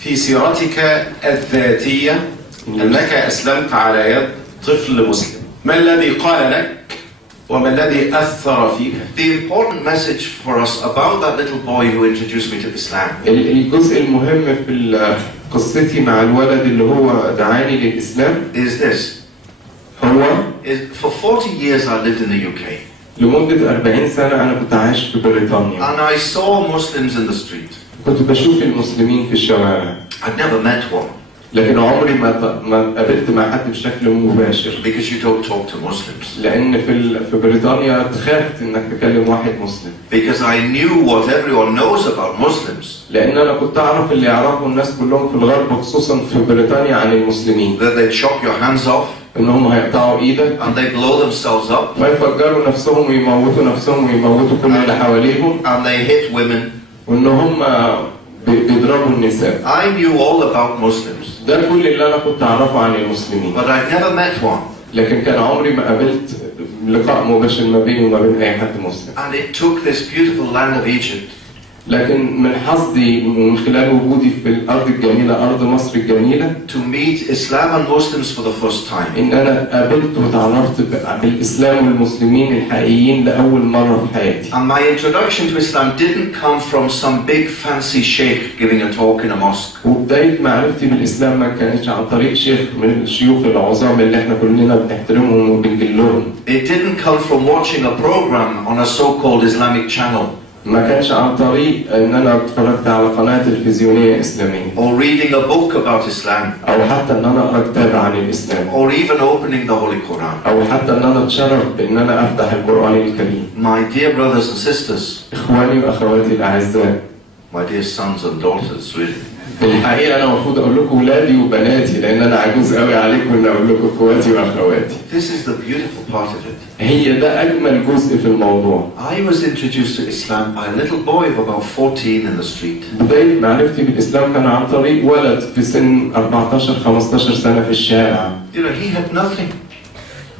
في سيرتك الذاتية أنك أسلمت على يد طفل مسلم. ما الذي قال لك وما الذي أثر فيك؟ The important message for us about that little boy who introduced me to Islam. الجزء المهم في قصتي مع الولد اللي هو دعاني للإسلام is this. هو For 40 years I lived in the UK. لمدة 40 سنة أنا كنت عايش في بريطانيا. And I saw Muslims in the street. كنت بشوف المسلمين في الشوارع. I'd never met one. لكن عمري ما قابلت مع حد بشكل مباشر. Because you don't talk to Muslims. لأن في بريطانيا تخاف إنك تكلم واحد مسلم. Because I knew what everyone knows about Muslims. لأن أنا كنت أعرف اللي يعرفه الناس كلهم في الغرب خصوصا في بريطانيا عن المسلمين. That they'd chop your hands off. إنهم هيقطعوا إيدك. And they blow themselves up. ويفجروا نفسهم ويموتوا نفسهم ويموتوا كل اللي حواليهم. And they hit women. وإنهم بيضربوا النساء. I knew all about Muslims. ده كل اللي أنا كنت أعرفه عن المسلمين. But I'd never met one. لكن كان عمري ما قابلت لقاء مباشر ما بيني وما بين أي حد مسلم. And it took this beautiful land of Egypt. لكن من حظي من خلال وجودي في الأرض الجميلة أرض مصر الجميلة to meet Islam and Muslims for the first time. إن أنا قابلت وتعرفت بالإسلام والمسلمين الحقيقيين لأول مرة في حياتي. And my introduction to Islam didn't come from some big fancy sheikh giving a talk in a mosque. وبداية معرفتي بالإسلام ما كانتش عن طريق شيخ من الشيوخ العظام اللي إحنا كلنا بنحترمهم وبنجلهم. It didn't come from watching a program on a so-called Islamic channel. ما كانش عن طريق ان انا اتفرجت على قناه تلفزيونيه اسلاميه. Or reading a book about Islam. او حتى ان انا اقرا كتاب عن الاسلام. Or even opening the Holy Quran. او حتى ان انا اتشرف بان انا افتح القران الكريم. My dear brothers and sisters. اخواني واخواتي الاعزاء. My dear sons and daughters, really. الحقيقه انا المفروض اقول لكم ولادي وبناتي لان انا عجوز قوي عليكم ان اقول لكم اخواتي واخواتي. This is the beautiful part of it. هي ده اجمل جزء في الموضوع. I was introduced to Islam by a little boy of about 14 in the street. بدايه معرفتي بالاسلام كان عن طريق ولد في سن 14 15 سنه في الشارع. You know, he had nothing.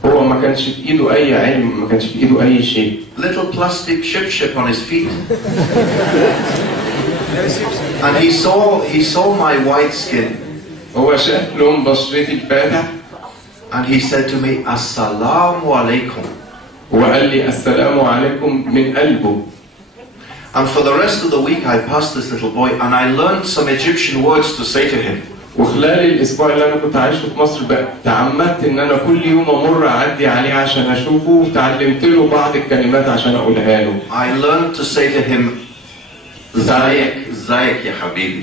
هو ما كانش في ايده اي علم، ما كانش في ايده اي شيء. Little plastic ship on his feet. And he saw my white skin. هو شاف لون بشرتي الفاتح. And he said to me, Assalamu alaikum. وقال لي السلام عليكم من قلبه. And for the rest of the week I passed this little boy and I learned some Egyptian words to say to him. وخلال الاسبوع اللي انا كنت عايشه في مصر بقى تعمدت ان انا كل يوم امر اعدي عليه عشان اشوفه وتعلمت له بعض الكلمات عشان اقولها له. I learned to say to him, زايك يا حبيبي.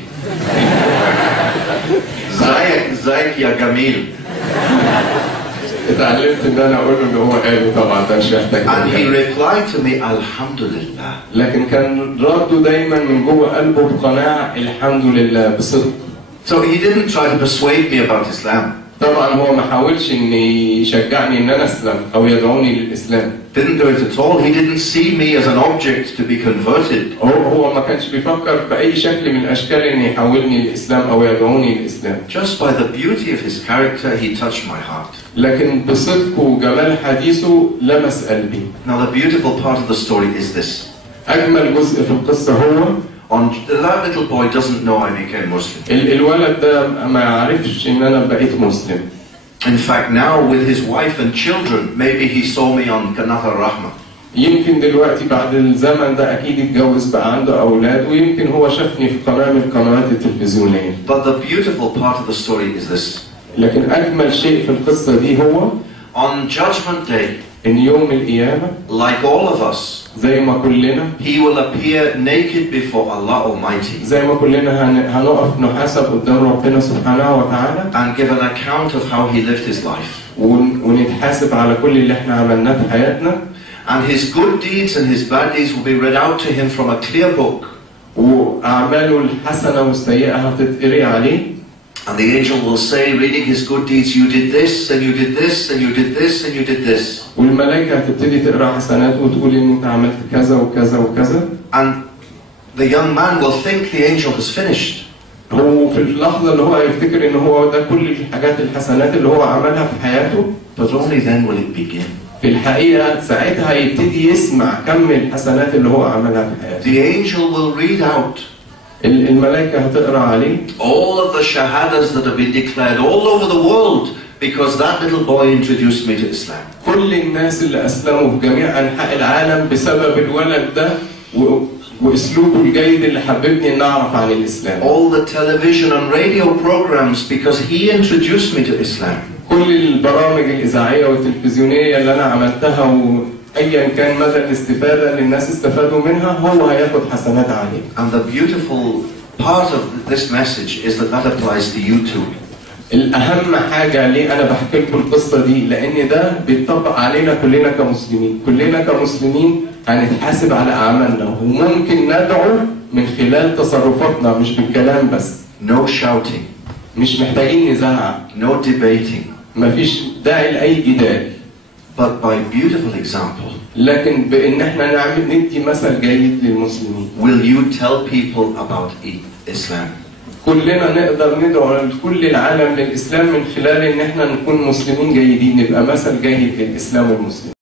زايك يا جميل. اتعلمت ان انا اقول له ان هو قاله طبعا ده مش محتاج. And he replied to me, Alhamdulillah. لكن كان رده دايما من جوه قلبه بقناعه الحمد لله بصدق. So he didn't try to persuade me about Islam. طبعا هو ما حاولش ان يشجعني ان انا اسلم او يدعوني للاسلام. Didn't do it at all. He didn't see me as an object to be converted. هو ما كانش بيفكر باي شكل من الاشكال ان يحولني للاسلام او يدعوني للاسلام. Just by the beauty of his character, he touched my heart. لكن بصدقه وجمال حديثه لمس قلبي. Now the beautiful part of the story is this. اجمل جزء في القصه هو that little boy doesn't know I became Muslim. الولد ده ما يعرفش ان انا بقيت مسلم. In fact, now with his wife and children, maybe he saw me on Qanat al-Rahma. يمكن دلوقتي بعد الزمن ده اكيد اتجوز بقى عنده اولاد ويمكن هو شافني في قناه من القنوات التلفزيونيه. But the beautiful part of the story is this. لكن اجمل شيء في القصه دي هو on Judgment Day, ان يوم القيامه like all of us, زي ما كلنا he will appear naked before Allah Almighty. زي ما كلنا هنقف نحاسب قدام ربنا سبحانه وتعالى. And give an account of how he lived his life. ونتحاسب على كل اللي احنا عملناه في حياتنا. And his good deeds and his bad deeds will be read out to him from a clear book. وأعماله الحسنة والسيئة هتتقري عليه. And the angel will say, reading his good deeds, you did this, and you did this, and you did this, and you did this. والملائكة هتبتدي تقرأ حسنات وتقول إن أنت عملت كذا وكذا وكذا. And the young man will think the angel has finished. هو في اللحظة اللي هو يفتكر إن هو ده كل الحاجات الحسنات اللي هو عملها في حياته. But only then will it begin. في الحقيقة ساعتها هيبتدي يسمع كم الحسنات اللي هو عملها في حياته. The angel will read out الملائكة هتقرأ عليه. All of the shahadas that have been declared all over the world because that little boy introduced me to Islam. كل الناس اللي أسلموا في جميع أنحاء العالم بسبب الولد ده وأسلوبه الجيد اللي حببني إن أعرف عن الإسلام. All the television and radio programs because he introduced me to Islam. كل البرامج الإذاعية والتلفزيونية اللي أنا عملتها وأيا كان مدى الاستفادة اللي الناس استفادوا منها هو هياخد حسنات عليه. And the beautiful part of this message is that applies to you too. الأهم حاجة ليه أنا بحكي لكم القصة دي لأن ده بيطبق علينا كلنا كمسلمين، كلنا كمسلمين هنتحاسب على أعمالنا وممكن ندعو من خلال تصرفاتنا مش بالكلام بس. No shouting. مش محتاجين نزعق. No debating. مفيش داعي لأي جدال. But by beautiful example. لكن بإن احنا ندي مثل جيد للمسلمين. Will you tell people about Islam? كلنا نقدر ندعو كل العالم للإسلام من خلال إن احنا نكون مسلمين جيدين، نبقى مثل جيد للإسلام والمسلمين.